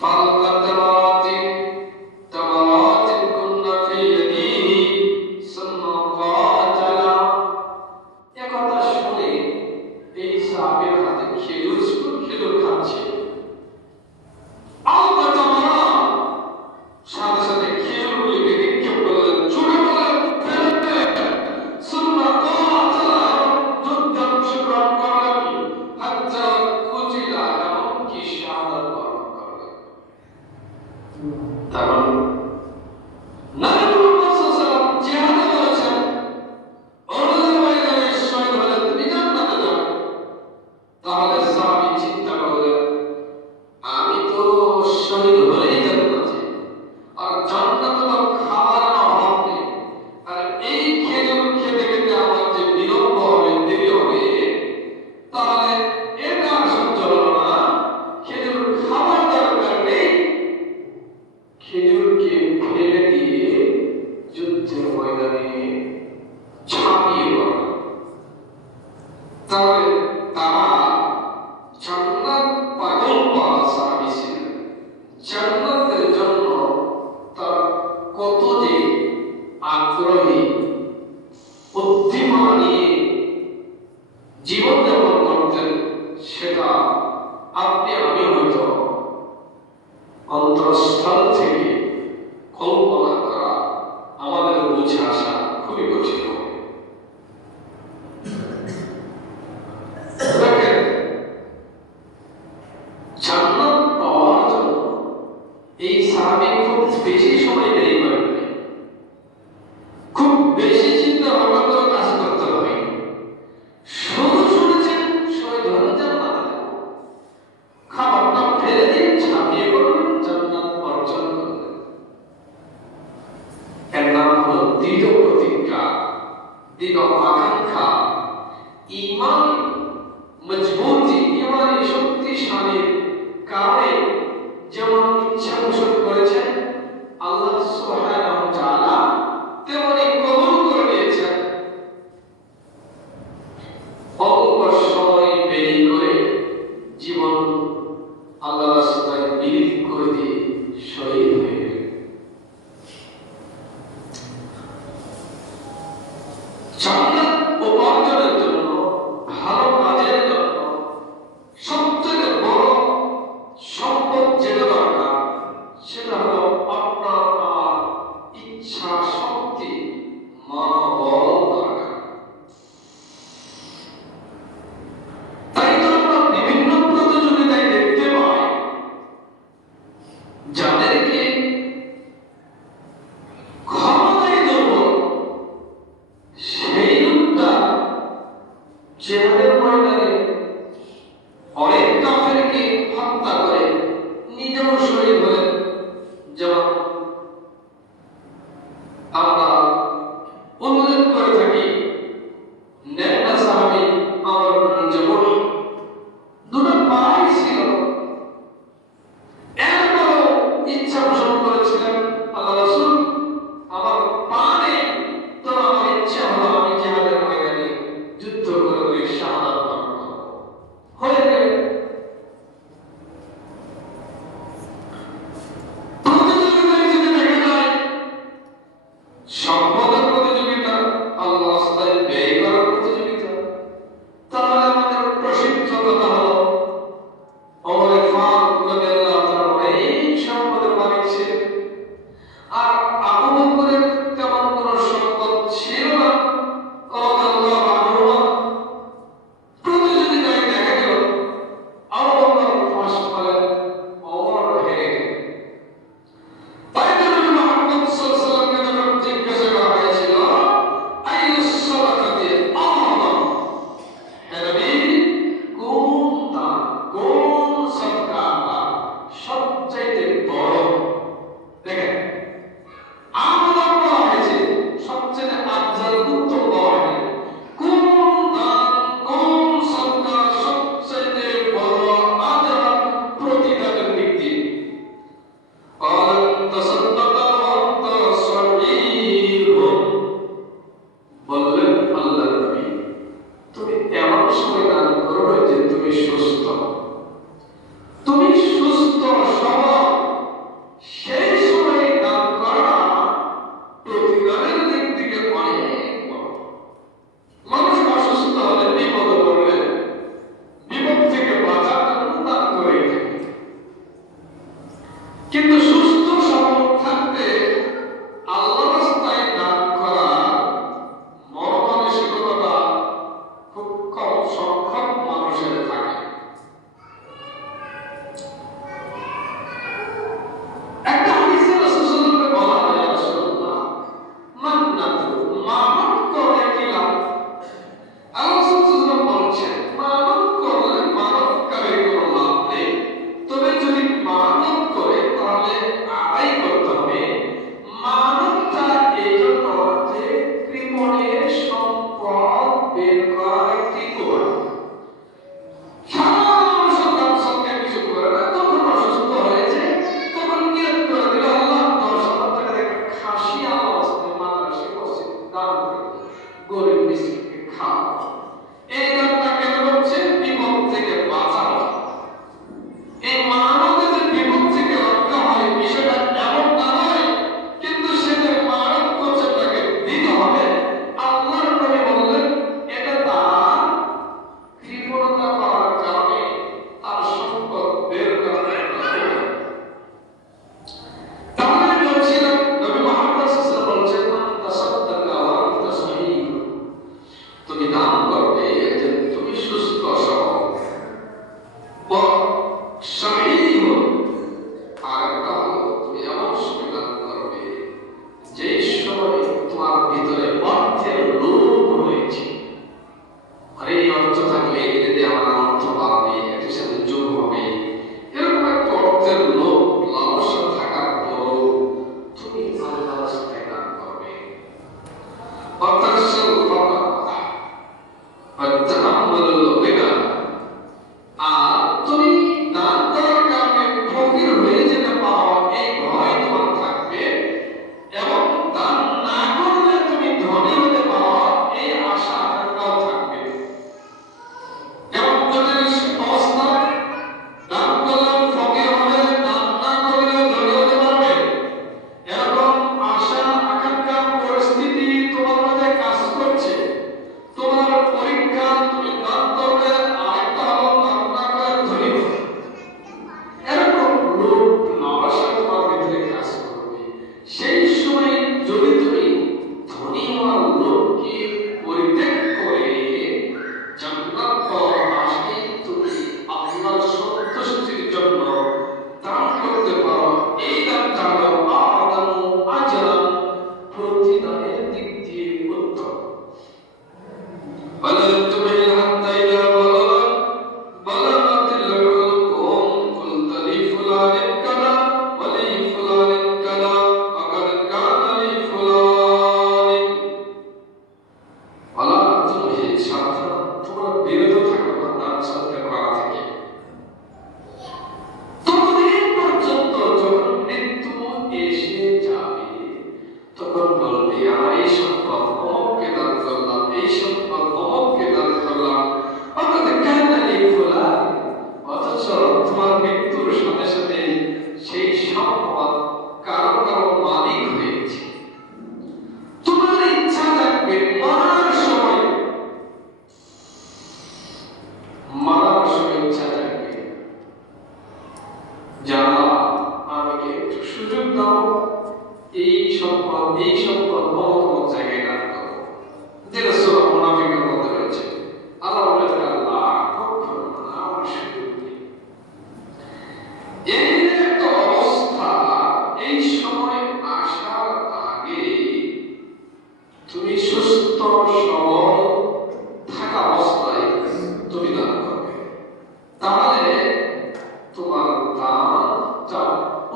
فالقطرات تمرات كن في يديه ثم قاتل একথা শুনে এই সাহাবীর হাতে খেজুর খাচ্ছে সাথে সাথে খেজুরগুলিকে নিক্ষেপ করলেন, ছুটে পড়লেন, যুদ্ধে অংশগ্রহণ করলেন, হাত্তা কুতিলা, এমনকি শাহাদাত বরণ করলেন। কারণ নবী মুহাম্মদ সাল্লাল্লাহু আলাইহি ওয়াসাল্লাম জিহাদে বলেছেন, ওহুদের ময়দানে শহীদ হলে তুমি জান্নাতে যাবে। তাহলে সাহাবী চিন্তা করলেন, আমি তো শহীদ হলেই জান্নাতে, আর জান্নাতে তো খাবারের অভাব নেই, আর এই খেজুর খেতে খেতে আমার যে বিলম্ব হবে, দেরি হবে, তাহলে এটা সহ্য হলো না। খেজুর খাবার দরকার নেই, খেজুরকে ফেলে দিয়ে যুদ্ধের ময়দানে ঝাঁপিয়ে পড়ে। তাহলে তারা জান্নাত পাগল পাওয়া সাহাবী ছিলেন। জান্নাতের জন্য তারা কত যে আগ্রহী, উদ্দীপনা নিয়ে জীবন যাপন করতেন, সেটা আপনি আমি হয়তো অন্তরস্থল থেকে কল্পনা করা, আমাদের বুঝে আসা খুবই কঠিন। দেখেন, জান্নাত পাওয়ার জন্য এই সাহাবী খুব বেশি সময় দেরি করেননি, খুব বেশি চিন্তা ভাবনা করে কাজ করতে হবে। শুধু শুনেছেন শহীদ হলেন জান্নাতে যাব, খাবারটা ফেলে দিয়ে ঝাঁপিয়ে পড়লেন, জান্নাত অর্জন করলেন। এর নাম হলো দৃঢ় প্রতিজ্ঞা, দৃঢ় আকাঙ্ক্ষা, ঈমান মজবুতি, ইমানি শক্তিশালীর কারণে যেমন ইচ্ছা পোষণ করেছেন আল্লাহ সুবহানাহু ওয়া তাআলা, তেমনি কবুল করে নিয়েছেন। অল্প সময় দেরি করে জীবন আল্লাহর রাস্তায় বিলীন করে দিয়ে শহীদ হয়ে গেলেন। জান্নাত উপার্জনের জন্য, ভালো কাজের জন্য সবথেকে বড় সম্পদ যেটা দরকার, সেটা হলো আপনার আমার ইচ্ছা শক্তি, মনোবল দরকার। তাই তো আমরা বিভিন্ন প্রতিযোগিতায় দেখতে পাই, যাদেরকে ক্ষমতায় দুর্বল, সেই লোকটা জিহাদের ময়দানে অনেক কাফেরকে হত্যা করে নিজেও সুযোগ দাও, এই সম্পদ অমুক জায়গায় দান করো, যেটা সূরা মুনাফিকের মধ্যে রয়েছে। আল্লাহ বলেন, আল্লাহ কখনো না, আমার সুযোগ নেই। এই একটা অবস্থা, এই সময় আসার আগে তুমি সুস্থ সবল থাকা অবস্থায় তুমি দান করবে, তাহলে তোমার দানটা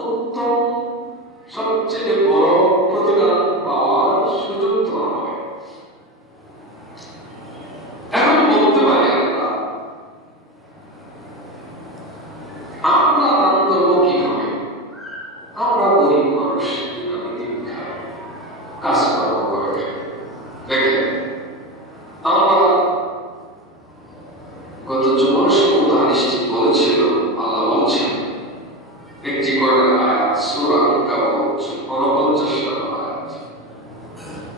উত্তম, সবচেয়ে বড় প্রতিদান পাওয়ার সুযোগ তোমার হবে। এখন বলতে পারি আমরা দান করবো কিভাবে? আমরা গরিব মানুষ, দিন খাই, কাজ করবো করে। দেখেন, আমরা গত জুমার সময় হাদিসটি বলেছিল, আল্লাহ বলছেন একটি করে আয়াত, সূরা আনকাবুত 49 নম্বর আয়াত,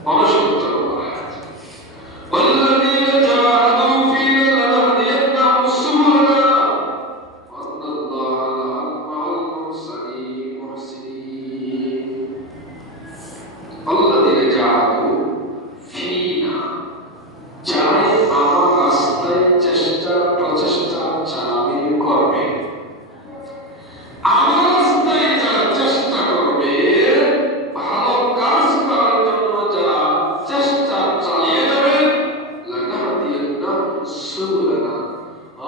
69 নম্বর আয়াত, والذين جاهدوا فينا لنهدينهم سبلنا وأن الله مع المحسنين। والذين جاهدوا فينا, যারা আমার রাস্তায় প্রচেষ্টা চালাবে করবে, আমার রাস্তায় যারা চেষ্টা করবে, ভালো কাজ করার জন্য যারা চেষ্টা চালিয়ে যাবে, লানাহদিয়ান্নাহুম সুবুলানা,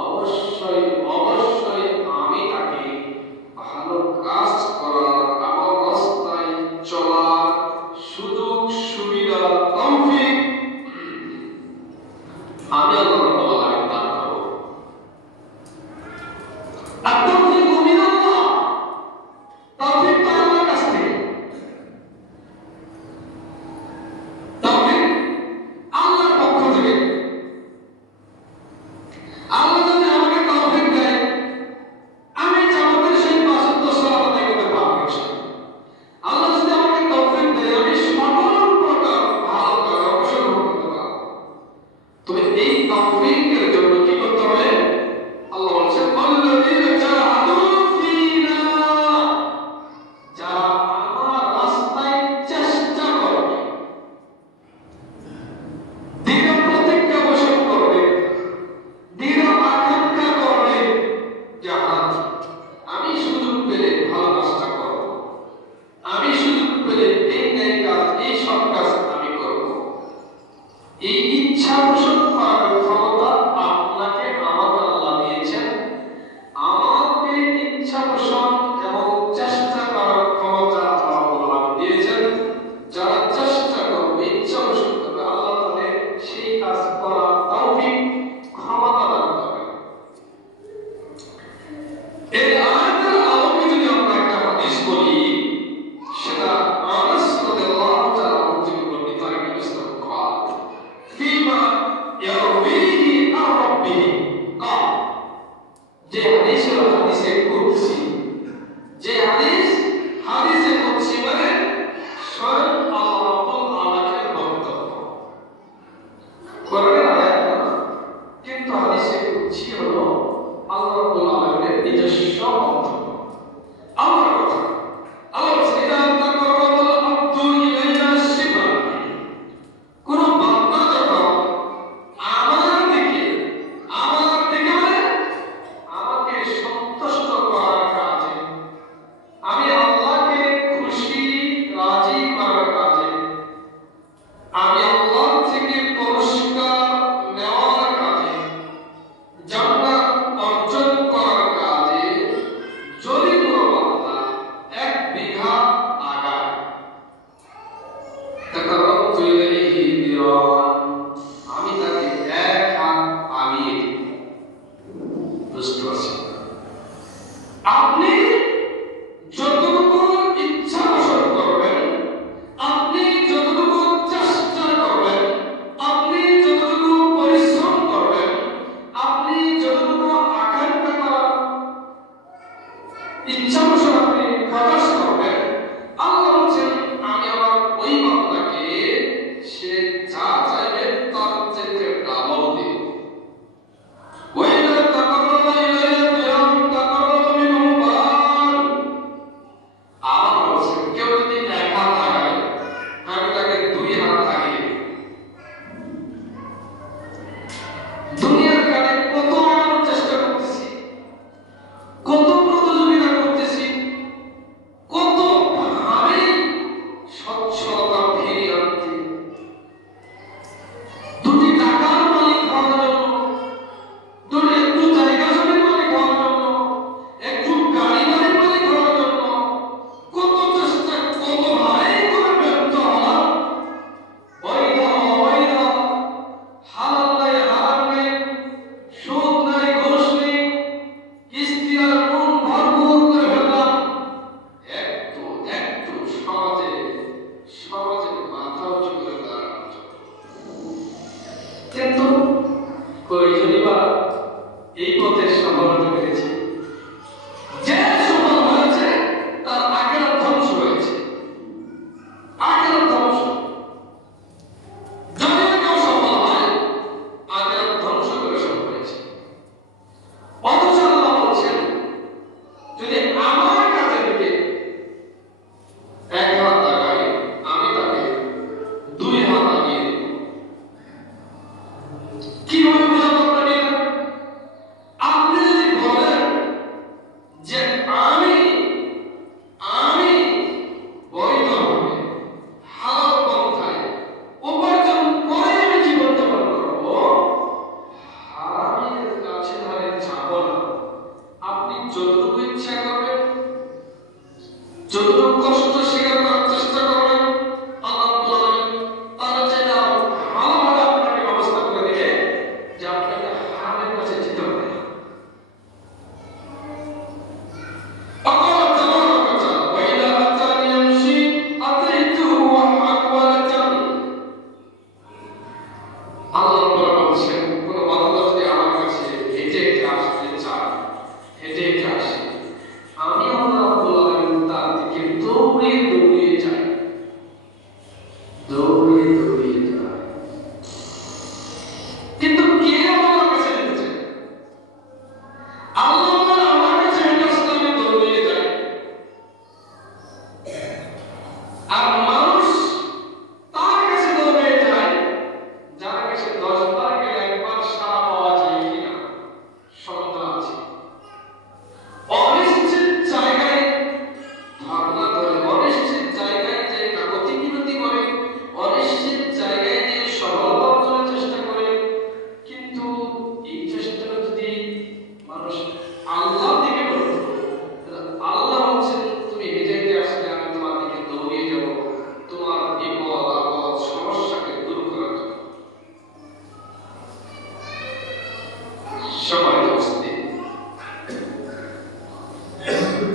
অবশ্যই আমি তাকে ভালো কাজ করার, আমার রাস্তায় চলার সুযোগ সুবিধা তৌফিক আমি আল্লাহ রাব্বুল আলামিন দান করব। আর তৌফিক মিনাল্লাহ, তৌফিক তো আল্লাহর কাছ থেকে, তৌফিক আল্লাহর পক্ষ থেকে। আল্লাহ যদি আমাকে তৌফিক দেয়, আমি জামাতের সেই ৫ ওয়াক্ত সালাত আদায় করতে পারবো ইনশাআল্লাহ। আল্লাহ যদি আমাকে তৌফিক দেয়, আমি সকল প্রকার ভালো কাজে অংশগ্রহণ করতে পারবো। তবে এই তৌফিকের জন্য কি করতে হবে? আল্লাহ বলেছেন, আল্লাযীনা জাহাদু ফীনা, যারা আমার রাস্তায় চেষ্টা করবে, দৃঢ় প্রতিজ্ঞা পোষণ করবে, দৃঢ় আকাঙ্ক্ষা করবে, জাহাদ, আমি সুযোগ পেলে ভালো কাজটা করব, আমি সুযোগ পেলে এই ন্যায় কাজ, এই সৎ কাজ আমি করব। এই ইচ্ছা পোষণ করার ক্ষমতা আপনাকে আমাকে আল্লাহ দিয়েছেন। আমাকে ইচ্ছা পোষণ এবং চেষ্টা করার ক্ষমতা আল্লাহ দিয়েছেন। যারা চেষ্টা করবে, ইচ্ছা পোষণ করবে, আল্লাহ তাদের সেই কাজ করার তৌফিক, ক্ষমতা দান করবেন। এই আয়াতের আলোকে যদি আমরা একটা হাদিস বলি, সেটা আনাস রাদিয়াল্লাহু তাআলা থেকে বর্ণিত একটি ইসলাম কাল ফিমা ইয়ারবিহি আন রাব্বিহি কাল, যে হাদিস হলো হাদিসে কুদসি। যে হাদিসে কুদসি মানে স্বয়ং আল্লাহ রাব্বুল আলামিনের বক্তব্য, কোরআনের আয়াত না, কিন্তু হাদিসে কুদসি হলো আল্লাহ রাব্বুল আলামিনের নিজস্ব বক্তব্য, আল্লাহর কথা। আল্লাহ বলেছেন, ইদা তাকাররাবাল আবদু ইলাইয়া শিবরা, কোন বান্দা যখন আমার দিকে মানে আমাকে সন্তুষ্ট করার কাজে, আমি আল্লাহকে খুশি রাজি করার কাজে, আমি আল্লাহ থেকে পুরস্কার নেওয়ার কাজে, জান্নাত অর্জন করার কাজে যদি কোনো বান্দা 1 বিঘা আগায়, তাকাররাবতু ইলাইহি দিরান, আমি তাকে 1 হাত আগিয়ে দিব। বুঝতে পারছেন? আপনি যতটুকু ইচ্ছা পোষণ করবেন, আপনি যতটুকু চেষ্টা করবেন, আপনি যতটুকু পরিশ্রম করবেন, আপনি যতটুকু আকাঙ্ক্ষা করার ইচ্ছা পোষণ আপনি প্রকাশ করবেন, আল্লাহ বলছেন, আমি আমার ওই বান্দাকে সে যা চাইবে তার চেয়ে ডাবল দিব। ওয়াইদা তাকাররাবা ইলাইয়া দিরান তাকাররাবা মিনহু বান, আমার যতটুকু কষ্ট স্বীকার করার চেষ্টা করবেন, আল্লাহ বলেন তারা চাইলে ভালোভাবে আপনাকে ব্যবস্থা করে দিবে যে আপনাকে হারামের কাছে যেতে হবে না।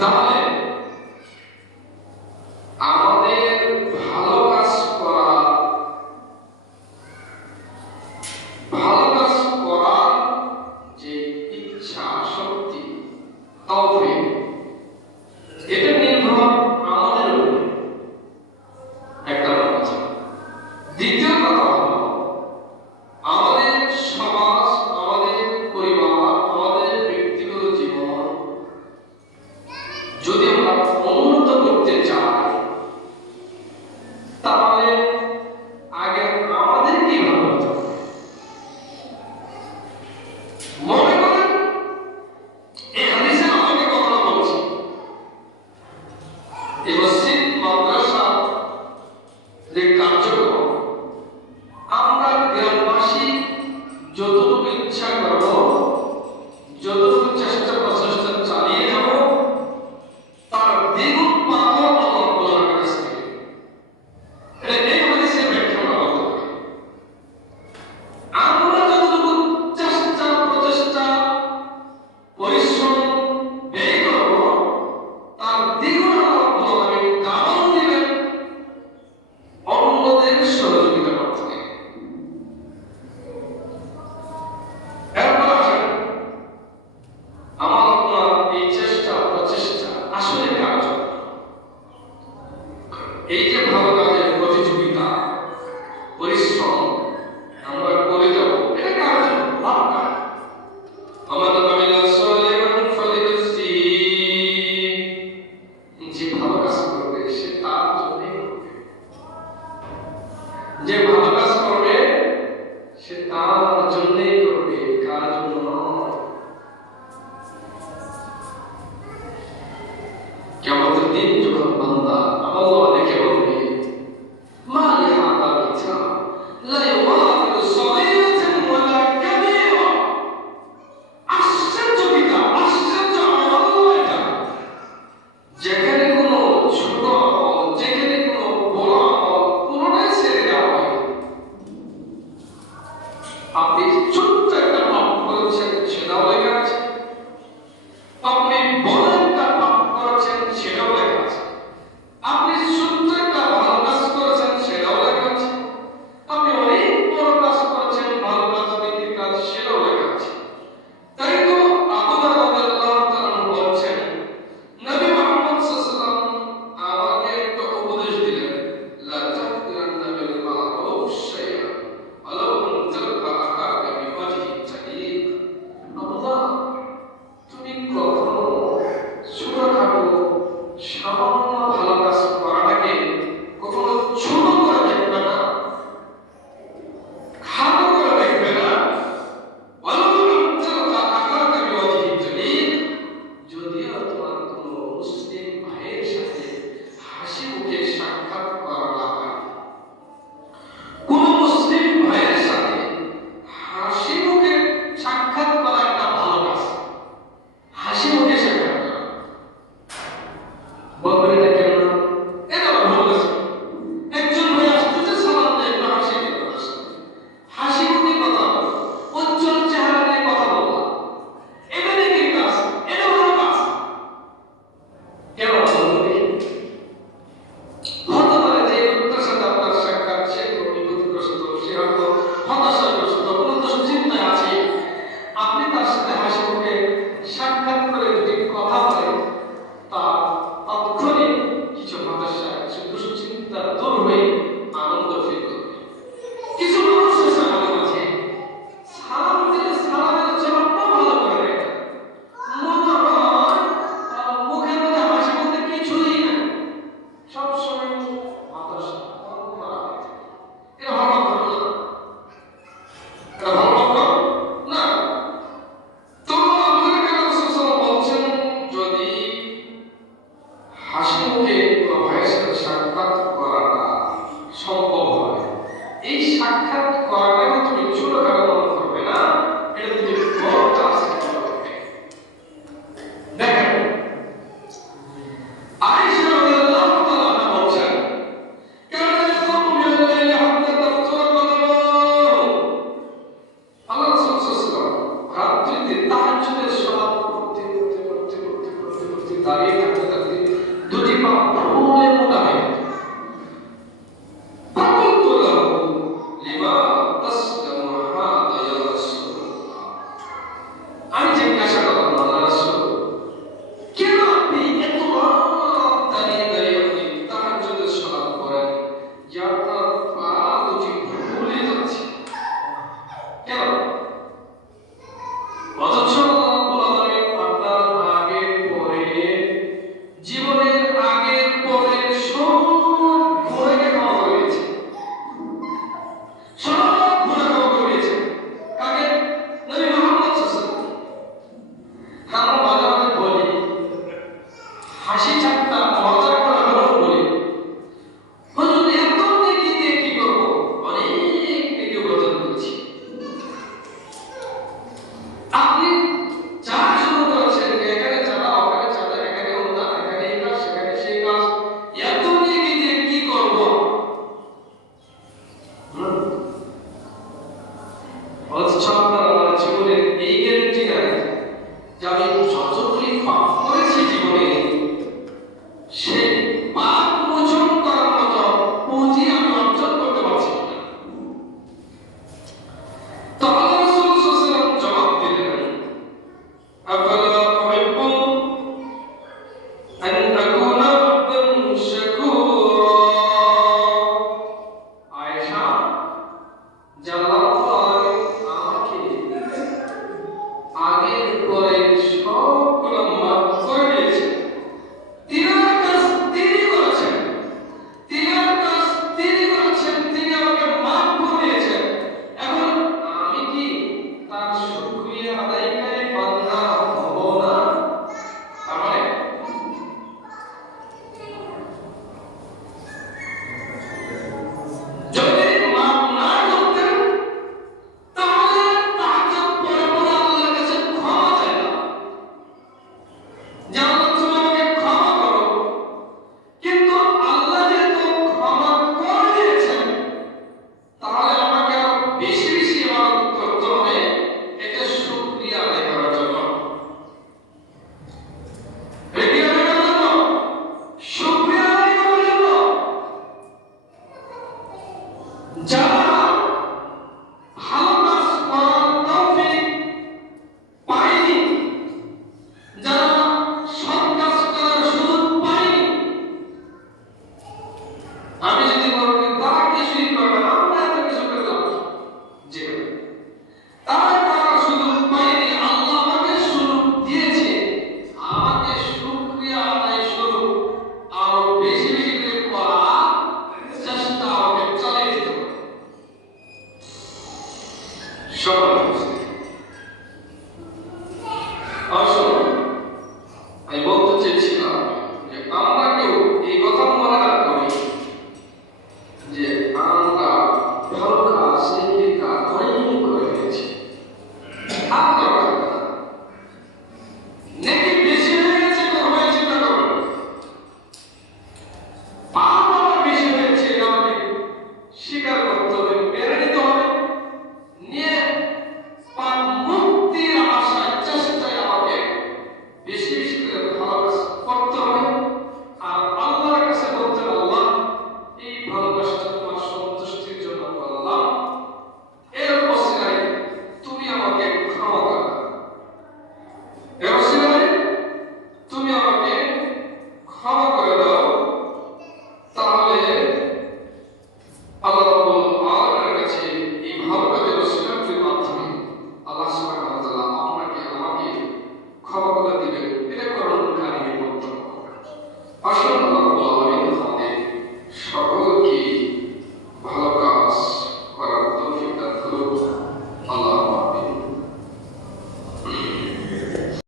তাহলে আমাদের ভালো কাজ করার যে ইচ্ছা শক্তি তৌফিক, এটা নির্ভর আমাদের উপরে, একটা কথা। দ্বিতীয় কথা হলো আমাদের সমাজ, আমাদের পরিবার, আমাদের ব্যক্তিগত জীবন যদি আমরা উন্নত করতে চাই, তাহলে আগে আমাদের কি ভালো হতে হবে। মনে করেন এই হাদিসে আমাকে কথা বলছি, এই মসজিদ মাদ্রাসা যে কার্যক্রম আমরা গ্রামবাসী যতটুকু ইচ্ছা করব, যতটুকু চেষ্টা প্রচেষ্টা চালিয়ে যাব, তার দ্বিগুণ পাবো আল্লাহ তাআলার কাছ থেকে। এটা এই হাদিসের ব্যাখ্যা করা হতে পারে। আমরা যতটুকু চেষ্টা প্রচেষ্টা পরিশ্রম ব্যয় করব, তার দ্বিগুণ আল্লাহ তাআলা ডাবল দিবেন অন্যদের সহযোগিতা করতে। এরপর আসেন আমার আপনার এই চেষ্টা প্রচেষ্টা আসলে কাজ, এই যে ভালো কাজের প্রতিযোগিতা পরিশ্রম আমরা করে যাব, এটা কার জন্য? লাভ কার? আমাদের আমিলা সালিহান ফালিনাফসিহি, যে ভালো কাজ করবে সে তার জন্যই করবে, যে ভালো কাজ করবে সে তার জন্যই করবে, কার জন্য নয়। কিয়ামতের দিন যখন বান্দা আল্লাহ দেখে বলবে মা লিহাদাল কিতাব লা ইউগাদিরু সগীরাতান ওয়ালা কাবীরা, আশ্চর্য কিতাব, আশ্চর্য আমল এটা, যেখানে কোনো ছোট আমল, যেখানে কোনো বড় আমল কোনোটাই ছেড়ে দেওয়া হয়। আপনি ছোট্ট একটা পাপ করেছেন সেটাও লেখা আছে, আপনি বড় একটা পাপ করেছেন সেটাও লেখা আছে, আপনি ছোট্ট একটা ভালো কাজ করেছেন সেটাও লেখা আছে, আপনি অনেক বড় কাজ করেছেন ভালো কাজ, নেকির কাজ, সেটাও লেখা আছে। তাই তো আবু যর রাদিয়াল্লাহু তাআলা বলছেন নবী মুহাম্মদ সাল্লাল্লাহু আলাইহি ওয়াসাল্লাম আমাকে একটা উপদেশ দিলেন, লা তাহকিরান্না বিল মা'রুফ শাইআন ওয়ালাউ আন তালকা আখাকা বিওয়াজহিন তালিক। আল্লাহ, তুমি কখনো ছোটখাটো সামান্য ভালো কাজ করাটাকে কখনো ছোট করে দেখবে না, খাটো করে দেখবে না। ওয়ালাউ আন তালকা আখাকা বিওয়াজহিন তালিক, যদিও তোমার কোনো মুসলিম ভাইয়ের সাথে হাসি মুখে সাক্ষাৎ করা হয়। কোন মুসলিম ভাইয়ের সাথে হাসি মুখে সাক্ষাৎ করা একটা ভালো কাজ, হাসি মুখে সাক্ষাৎ করা। বলবেন হাসি মুখে কোনো ভাইয়ের সাথে সাক্ষাৎ